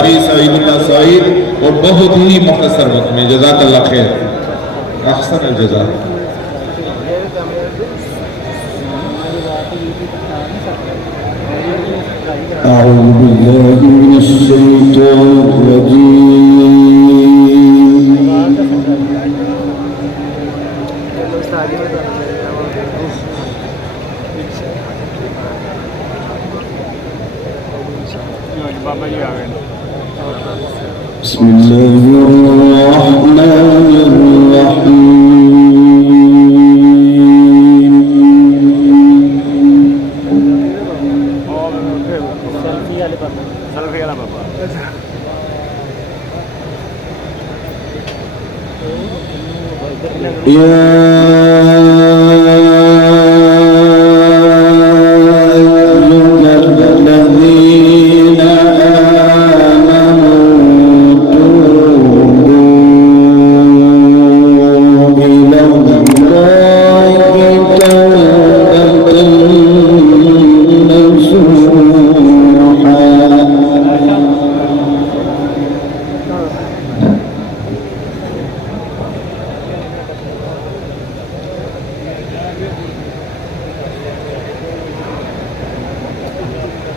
कारी सईदुल्लाह सईद और बहुत ही मुख्तसर वक्त में जज़ाकल्लाह खैर अहसन अल जज़ा। أعوذ بالله من الشيطان الرجيم بسم الله الرحمن الرحيم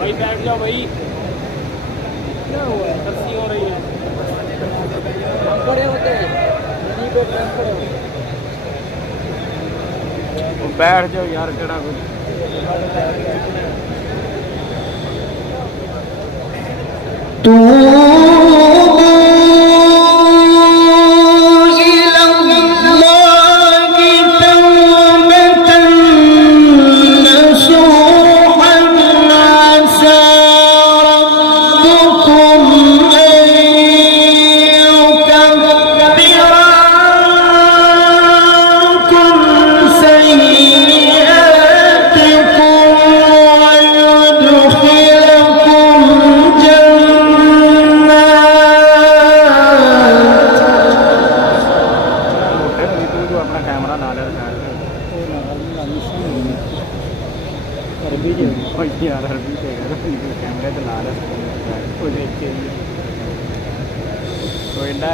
भाई बैठ जाओ भाई, क्या हुआ है? तरसी हो रही है, खड़े होते हैं, बैठ जाओ यार, केड़ा कुछ तू यार अरबी से कैमरे तो ला रहा है देख के तो इंडा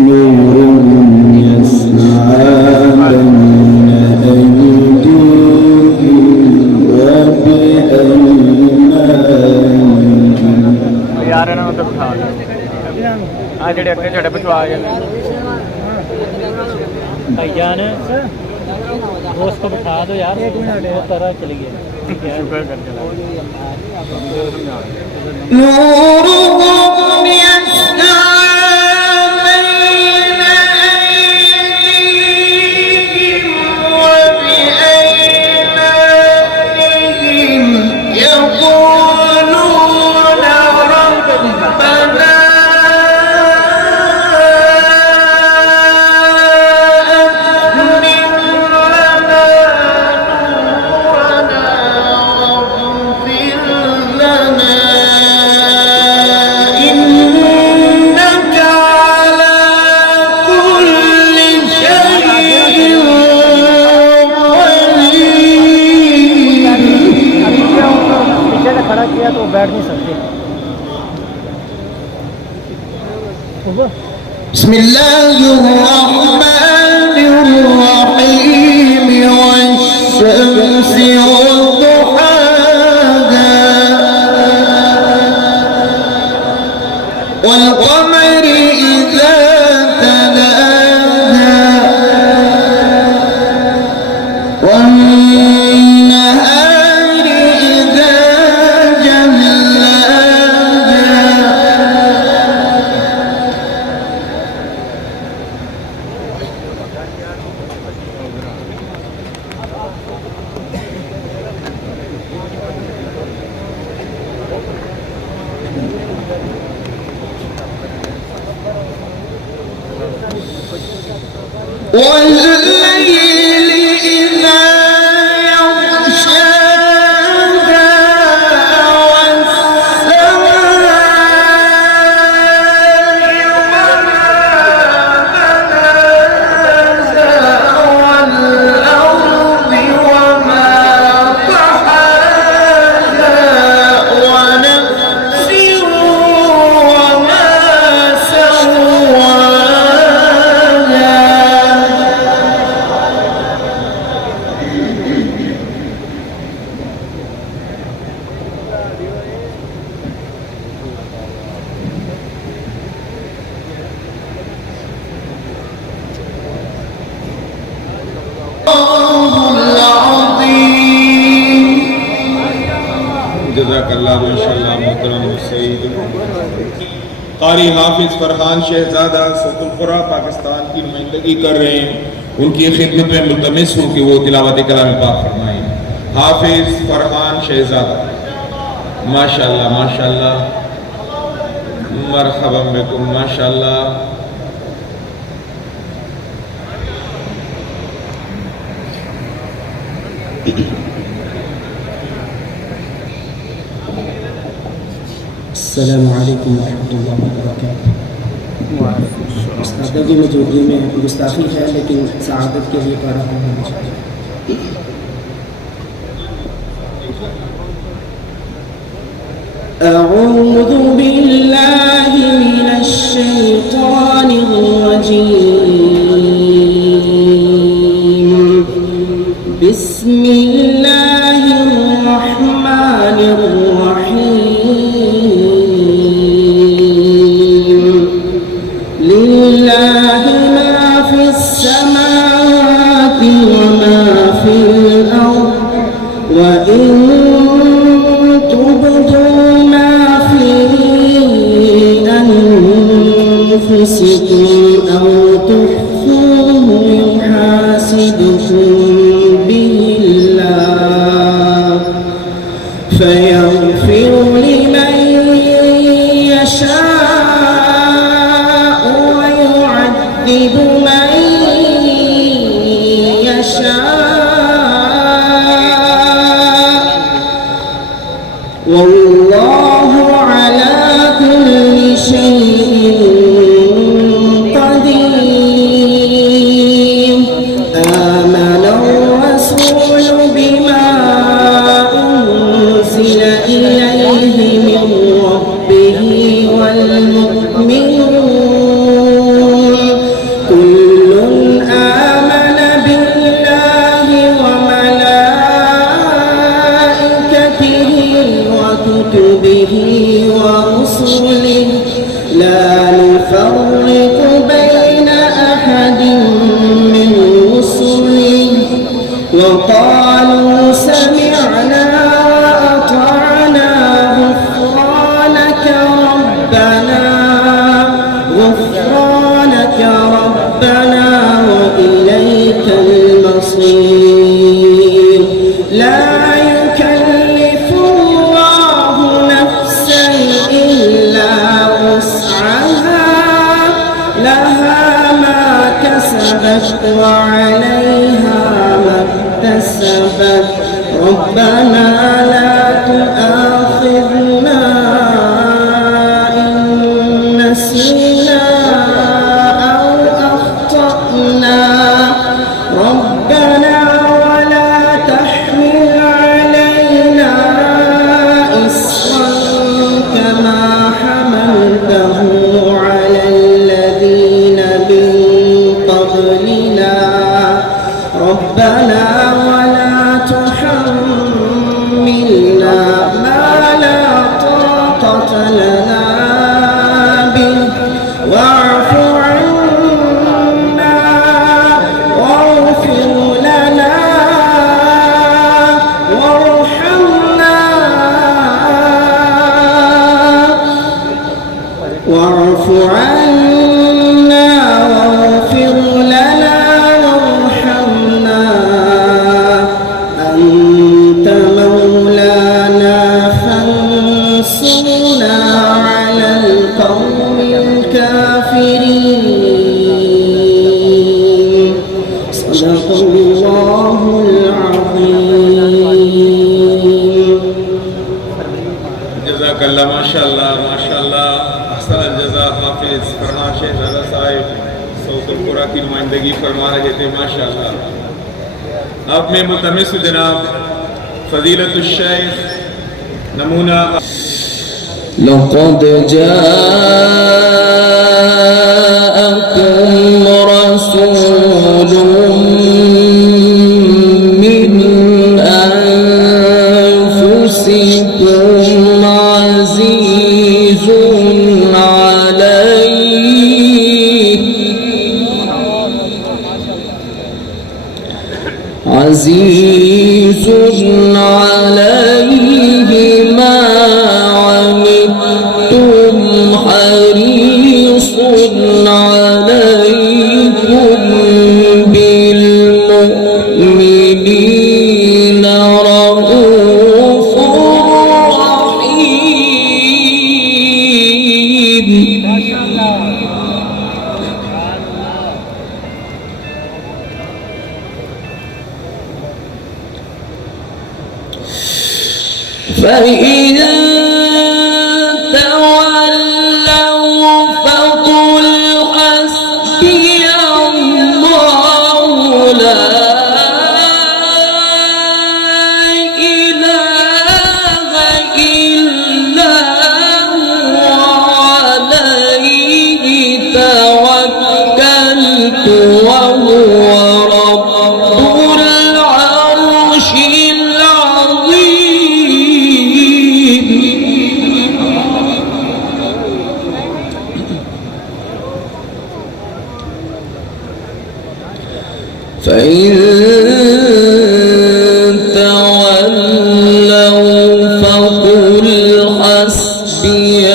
نور يسعى بين أيديهم وبأيمانهم यार ना तो बिठा लो आ जेडे अगे छड़े पिछवा गए भाईजान दोस्त को बिठा दो यार, एक मिनट वो तरह चली गई शुक्र कर चला نورهم يسعى तो बैठ नहीं सकते। बिस्मिल्लाहिर्रहमानिर्रहीम वश्शम्सि वद्दुहाहा वल्क़मरि इज़ा तलाहा वन्नहारि इज़ा जल्लाहा والليل إذا يغشاها والسماء وما بناها والأرض وما طحاها ونفس وما سواها जज़ाकल्लाह माशाअल्लाह मोहतरम सईद कारी हाफिज फरहान शहजादा सतुलपुरा पाकिस्तान की नुमाइंदगी कर रहे हैं। उनकी खिदमत में मुल्तमिस हूँ कि वो तिलावत कलाम पाक फरमाएं। हाफिज फरहान शहजादा माशाअल्लाह माशाअल्लाह मरहबा बिकुम माशाअल्लाह। अस्सलाम वालेकुम रहमतुल्लाहि व बरकातुहू। उस्ताद की मौजूदगी में गुस्ताखी है, लेकिन सआदत के लिए पढ़ा हूँ। أعوذ بالله من الشيطان الرجيم. بسم الله الرحمن الرحيم. لله ما في السماوات وما في الأرض، وإن تبدوا ما في أنفسكم أو تخفوه يحاسبكم به الله، فيغفر لمن يشاء ويعذب من يشاء، والله على كل شيء قدير. آمن الرسول بما أنزل إليه من ربه والمؤمنون كل آمن بالله وملائكته وكتبه ورسله لا نفرق بين أحد من رسله، وقالوا سمعنا وأطعنا غفرانك ربنا وإليك المصير. لا يكلف الله نفسا إلا وسعها، لها ما كسبت وعليها ما اكتسبت. ربنا لا تؤاخذنا إن نسينا أو أخطأنا. ربنا ولا تحمل علينا إصرا كما حملته على الذين من قبلنا. ربنا ولا تحملنا ما لا साहिब सौतुलपुरा की नुमाइंदगी फरमा रहे थे माशाअल्लाह। अब मैं मुतमिस जनाब फजीलतुश शेख नमूना لقد جاءكم رسول من أنفسكم عزيز عليه ما عنتم حريص عليكم بالمؤمنين رؤوف رحيم فإن تولوا فقل حسبي الله لا إله إلا هو عليه توكلت وهو رب العرش فإن تولوا فقل حسبي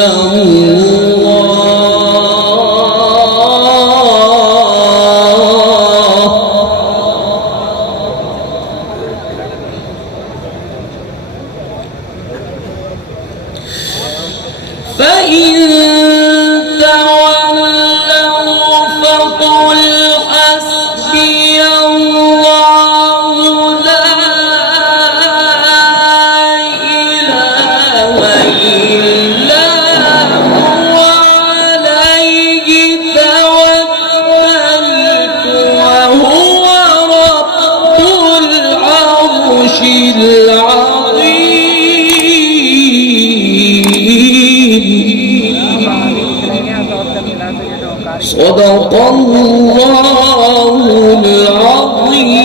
الله فإن تولوا فقل حسبي الله لا إله إلا هو عليه توكلت وهو رب العرش العظيم صدق الله العظيم